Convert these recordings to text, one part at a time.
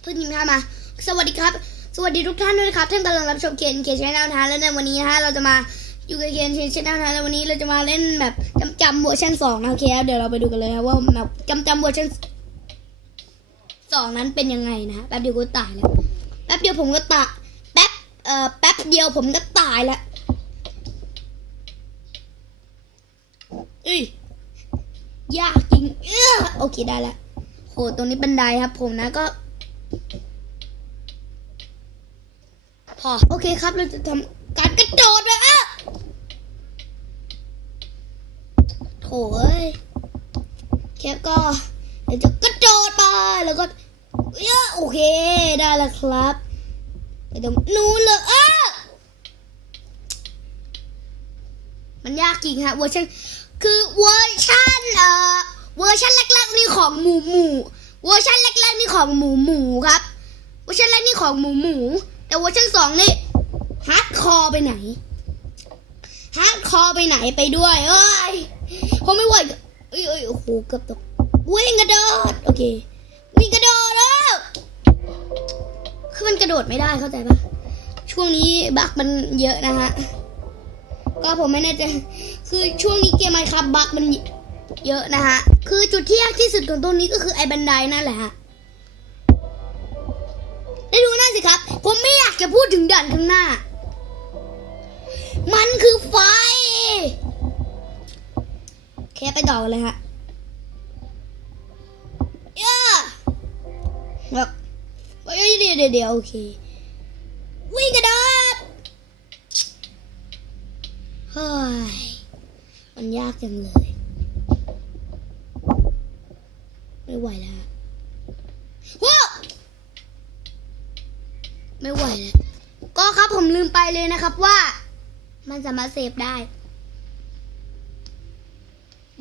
เพิ่งยิงเข้ามา สวัสดีครับ สวัสดีทุกท่านด้วยครับท่านกำลังรับชมเคนเคชแนลนะฮะและในวันนี้นะฮะเราจะมาอยู่กับเคนเคชแนลนะฮะแล้ววันนี้เราจะมาเล่นแบบจำจำเวอร์ชันสองนะโอเคเดี๋ยวเราไปดูกันเลยนะว่าแบบจำจำเวอร์ชันสองนั้นเป็นยังไงนะแป๊บเดียวก็ตายแล้วแป๊บเดียวผมก็ตายแป๊บเอ่อแป๊บเดียวผมก็ตายแล้วเอ้ยยากจริงเออโอเคได้แล้ว โหตรงนี้บันไดครับ ผมนะก็ พอโอเคครับเราจะทำการกระโดดเลยอะโถเอ้ยแคปก็เดี๋ยวจะกระโดดไปแล้วก็เยอะโอเคได้แล้วครับเดี๋ยวนู้นเลยอะมันยากจริงฮะเวอร์ชันคือเวอร์ชันเอ่อ เวอร์ชันแรกๆนี่ของหมูหมูเวอร์ชันแรกๆนี่ของหมูหมูครับ เวอร์ชันแรกนี่ของหมูหมู แต่เวอร์ชันสองนี่ฮาร์ดคอร์ไปไหนฮาร์ดคอร์ไปไหนไปด้วยเอ้ยผมไม่ไหวเอ้ยเอ้ยโอ้โหเกือบตกวิ่งกระโดดโอเควิ่งกระโดดแล้วคือมันกระโดดไม่ได้เข้าใจปะช่วงนี้บั๊กมันเยอะนะฮะก็ผมไม่แน่ใจคือช่วงนี้เกมไมครับบั๊กมัน เยอะนะฮะ คือจุดที่ยากที่สุดของตรงนี้ก็คือไอ้บันไดนั่นแหละฮะ ได้ดูนั่นสิครับ ผมไม่อยากจะพูดถึงด่านข้างหน้า มันคือไฟแค่ไปต่อกเลยฮะเย้แบบเฮ้ยเดี๋ยวเดี๋ยวเดี๋ยวโอเค วิ่งกระโดดเฮ้ย มันยากจังเลย ไม่ไหวแล้วฮะว้าไม่ไหวแล้วก็ครับผมลืมไปเลยนะครับว่า มันสามารถเซฟได้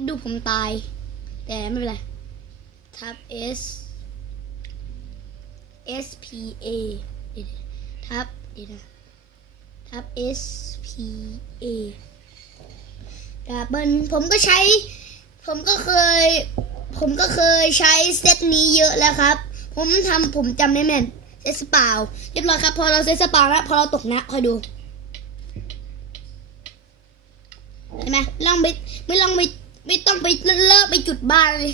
ดูผมตาย แต่ไม่เป็นไรทับ S S P A เดี๋ยวๆทับเดี๋ยวนะทับ S P A ดับเบิลผมก็ใช้ ผมก็เคย ผมก็เคยใช้เซตนี้เยอะแล้วครับ ผมทำผมจำได้แม่นเซตสปาวเรียบร้อยครับ พอเราเซตสปาวแล้วพอเราตกนะคอยดูเห็นไหมลองไปไม่ลองไปไม่ต้องไปเลิกไปจุดบ้านเลย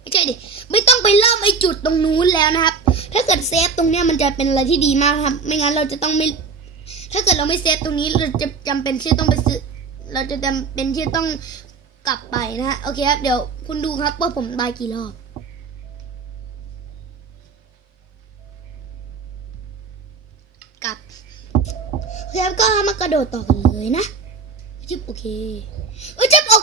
ไม่ใช่ดิไม่ต้องไปเริ่มไปจุดตรงนู้นแล้วนะครับ ถ้าเกิดเซฟตรงเนี้ยมันจะเป็นอะไรที่ดีมากครับ ไม่งั้นเราจะต้องไม่ถ้าเกิดเราไม่เซฟตรงนี้เราจะจำเป็นที่ต้องไปซื้อเราจะจำเป็นที่ต้อง กลับไปนะฮะโอเคครับเดี๋ยวคุณดูครับว่าผมตายกี่รอบกลับแล้วก็มากระโดดต่อกันเลยนะจิ๊บโอเคเอ้ยจิ๊บอก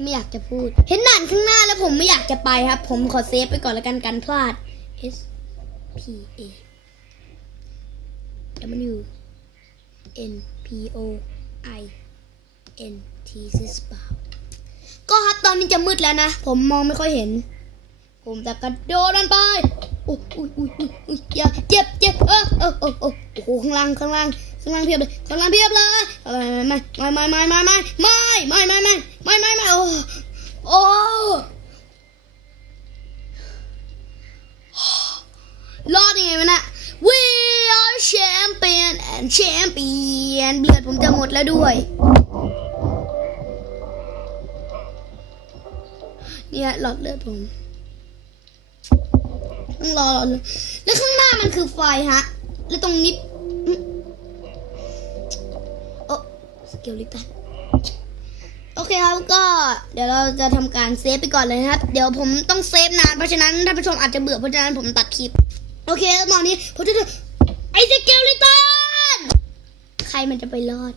ไม่อยากจะพูด เห็นด่านข้างหน้าแล้วผมไม่อยากจะไปครับ ผมขอเซฟไปก่อนแล้วกันกันพลาด S P A W N P O I N T ซิสปาก็ครับตอนนี้จะมืดแล้วนะ ผมมองไม่ค่อยเห็น ผมจะกระโดดลงไปอุ้ยอุ้ยอุ้ยอุ้ยอุ้ยอย่าเจ็บเจ็บเออเออเออเออโอ้โหข้างล่างข้างล่างข้างล่างเพียบเลยข้างล่างเพียบเลยไม่ไม่ไม่ไม่ไม่ไม่ไม่ไม่ไม่ไม่ไม่ไม่ไม่โอ้โอ้รอดยังไงวะน่ะ We are champion and champion เลือดผมจะหมดแล้วด้วย เนี่ยหลอดเลือดผมต้องรอรอเลยแล้วข้างหน้ามันคือไฟฮะ แล้วตรงนี้โอ้สเกลลิตันโอเคครับก็เดี๋ยวเราจะทำการเซฟไปก่อนเลยนะครับ เดี๋ยวผมต้องเซฟนานเพราะฉะนั้นท่านผู้ชมอาจจะเบื่อเพราะฉะนั้นผมตัดคลิป โอเคแล้วตอนนี้ผมจะดูไอ้สเกลลิตันใครมันจะไปรอด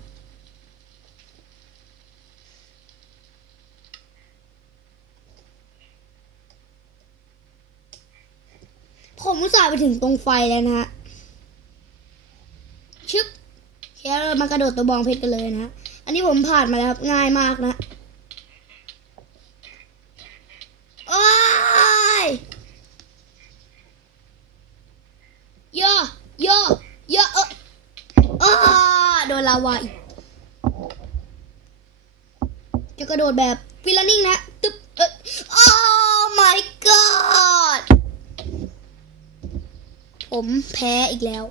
ผมอุตส่าห์ไปถึงตรงไฟแล้วนะฮะ ชึบแค่เรามากระโดดตัวบองเพชรกันเลยนะฮะอันนี้ผมผ่านมาแล้วครับง่ายมากนะาวาอีก จะกระโดดแบบฟิลนิ่งนะตึ๊บเออโอ้ my god ผมแพ้อีกแล้ว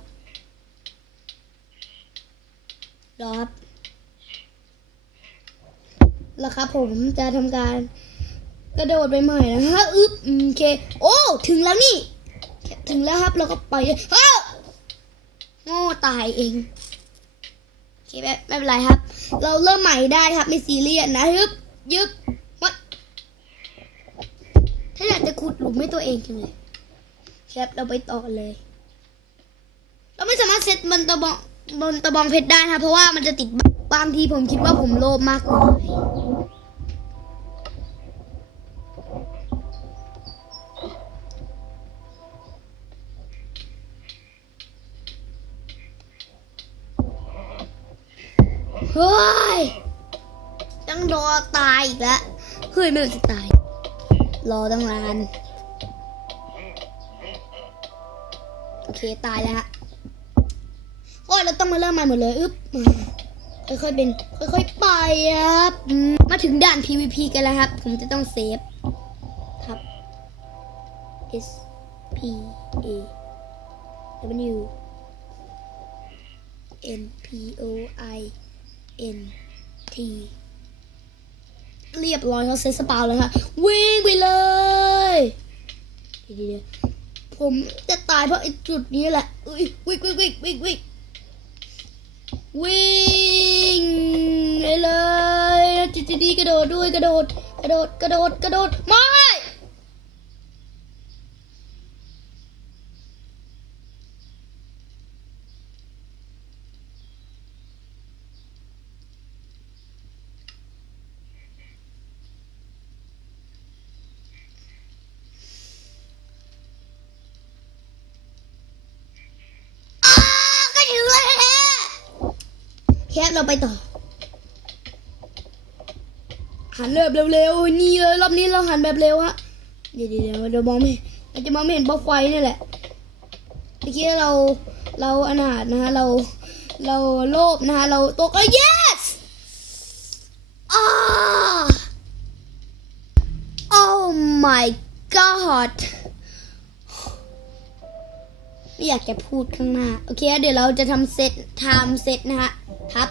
รอครับแล้วครับผมจะทำการกระโดดไปใหม่นะฮะอึ๊บโอเค โอ้ ถึงแล้วนี่ ถึงแล้วครับ เราก็ไปเฮ้ยโง่ตายเอง คไม่ไม่เป็นไรครับ เราเริ่มใหม่ได้ครับไม่ซีเรียสนะฮึบยึบวัดถ้าอยากจะขุดหลุมให้ตัวเองจังเลยครับเราไปต่อเลย เราไม่สามารถเซตบนตะบองบนตะบองเพชรได้นะเพราะว่ามันจะติดบั๊กบางทีผมคิดว่าผมโลภมากเกินไป เฮ้ยต้องรอตายอีกแล้วเฮ้ยไม่รู้จะตาย รอตั้งนานโอเคตายแล้วฮะโอ้ยเราต้องมาเริ่มใหม่หมดเลยอึ๊บค่อยๆเป็นค่อยๆไปครับมมาถึงด่าน PVP กันแล้วครับ ผมจะต้องเซฟครับ S P A W N P O I N T เรียบร้อยเขาเซตสปาวแล้วค่ะวิ่งไปเลยเดี๋ยวผมจะตายเพราะไอ้จุดนี้แหละอุ้ยวิ่งวิ่งวิ่งวิ่งวิ่งวิ่งไปเลยจิตดีกระโดดด้วยกระโดด กระโดดกระโดดกระโดดมาก็ถึงแล้วแคป เราไปต่อ หันแบบเร็วๆนี่เลยรอบนี้เราหันแบบเร็วฮะเดี๋ยวเดี๋ยวเดี๋ยวมองไม่เราจะมองไม่เห็นบล็อกไฟนี่แหละเมื่อกี้เราเราอนาถนะฮะเราเราโลภนะฮะเราตกเอ้ย yes อ้า oh my god ไม่อยากจะพูดข้างหน้า โอเค เดี๋ยวเราจะทำเซตไทม์เซตนะฮะทับ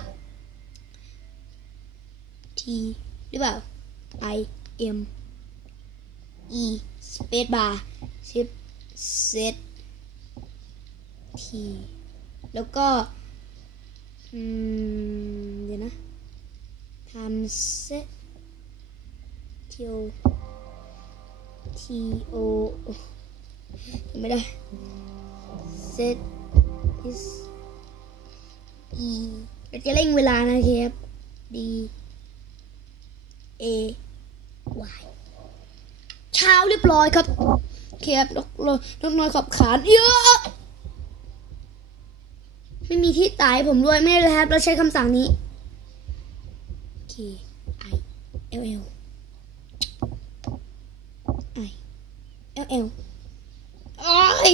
T หรือเปล่า I M E space bar shift set T แล้วก็ อืม เดี๋ยวนะทำ set T O T O ไม่ได้ set is E เราจะเร่งเวลานะครับ D A Y เช้าเรียบร้อยครับเคครับนกนกน้อยขับขานเยอะ ไม่มีที่ตายผมด้วยไม่เลยครับ เราใช้คำสั่งนี้ K I L L I L L โอ้ย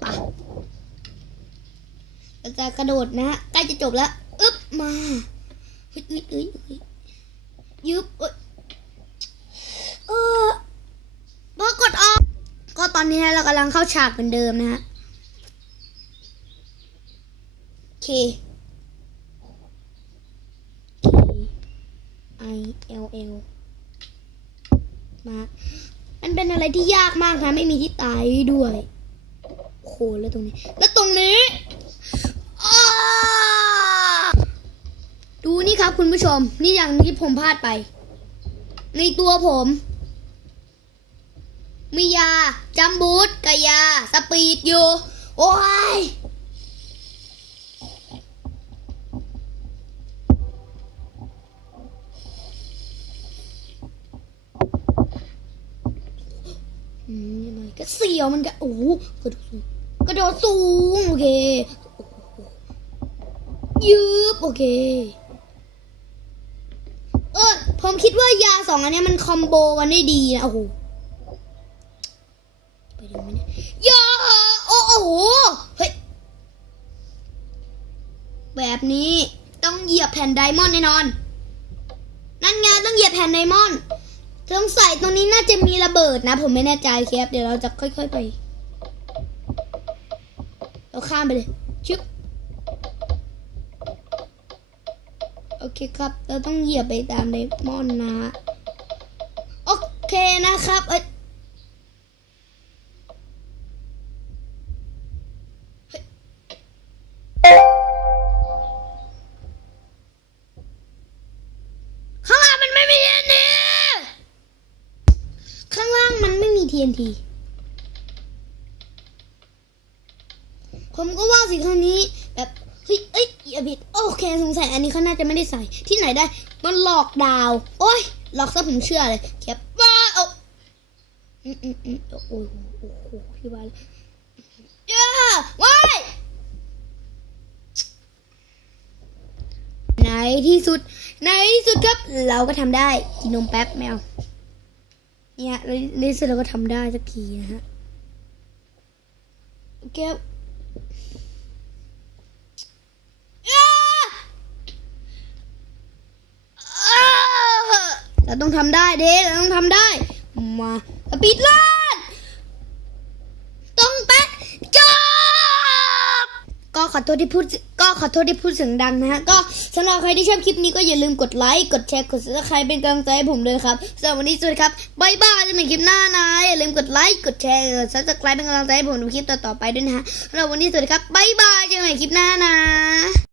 ไปะจะกระโดดนะใกล้จะจบแล้ว อึ๊บมาเฮ้ยเอ้ยเอ้ย ยึบเอ้ยเออพอกดออก ก็ตอนนี้เรากำลังเข้าฉากเหมือนเดิมนะฮะ K K I L L มามันเป็นอะไรที่ยากมากนะ ไม่มีที่ตายด้วยโอ้โหแล้วตรงนี้ แล้วตรงนี้อ้าดู นี่ครับคุณผู้ชม นี่อย่างที่ผมพลาดไป ในตัวผม มียาจัมบูทกับยา สปีดอยู่ โอ้ยยังไงก็เสียวมันก็โอ้โหกระโดดสูงกระโดดสูง โอเคยืบโอเค ผมคิดว่ายาสองอันนี้มันคอมโบกันได้ดีนะโอ้โหไปดูไหมเนี่ยยาโอ้โหเฮ้ยแบบนี้ต้องเหยียบแผ่นไดมอนด์แน่นอน นั่นไงต้องเหยียบแผ่นไดมอนด์สงสัยตรงนี้น่าจะมีระเบิดนะ ผมไม่แน่ใจครับ เดี๋ยวเราจะค่อย ๆ ไป เราข้ามไปเลยชึบ โอเคครับ เราต้องเหยียบไปตามไดมอนด์นะ โอเคนะครับเอ้ยข้างล่างมันไม่มี TNT ข้างล่างมันไม่มี TNT ผมก็ว่าสิครั้งนี้แบบเฮ้ยเอ้ยอย่าบิด เคสงสัยอันนี้เขาน่าจะไม่ได้ใส่ที่ไหนได้ มันหลอกดาว โอ้ยหลอกซะผมเชื่อเลยเก็บว้าเอาอืมอืมอืมโอ้โหโอ้โหพี่ว่าเลยย่าว้ายในที่สุด ในที่สุดครับ เราก็ทำได้กินนมแป๊บแมว เนี่ยในที่สุดเราก็ทำได้สักทีนะฮะโอเคครับ อ้าอ้า เราต้องทำได้เด้เราต้องทำได้ มาสปีดลาดต้องแป๊ะจบก็ขอโทษที่พูดก็ขอโทษที่พูดเสียงดังนะฮะ ก็สำหรับใครที่ชอบคลิปนี้ก็อย่าลืมกดไลค์กดแชร์กดซับสไครป์เป็นกำลังใจให้ผมด้วยครับสำหรับวันนี้สวัสดีครับบายบายจะมีคลิปหน้านะอย่าลืมกดไลค์กดแชร์กดซับสไครป์เป็นกำลังใจให้ผมในคลิปต่อๆไปด้วยนะฮะสำหรับวันนี้สวัสดีครับบายบายเจอกันใหม่คลิปหน้านะ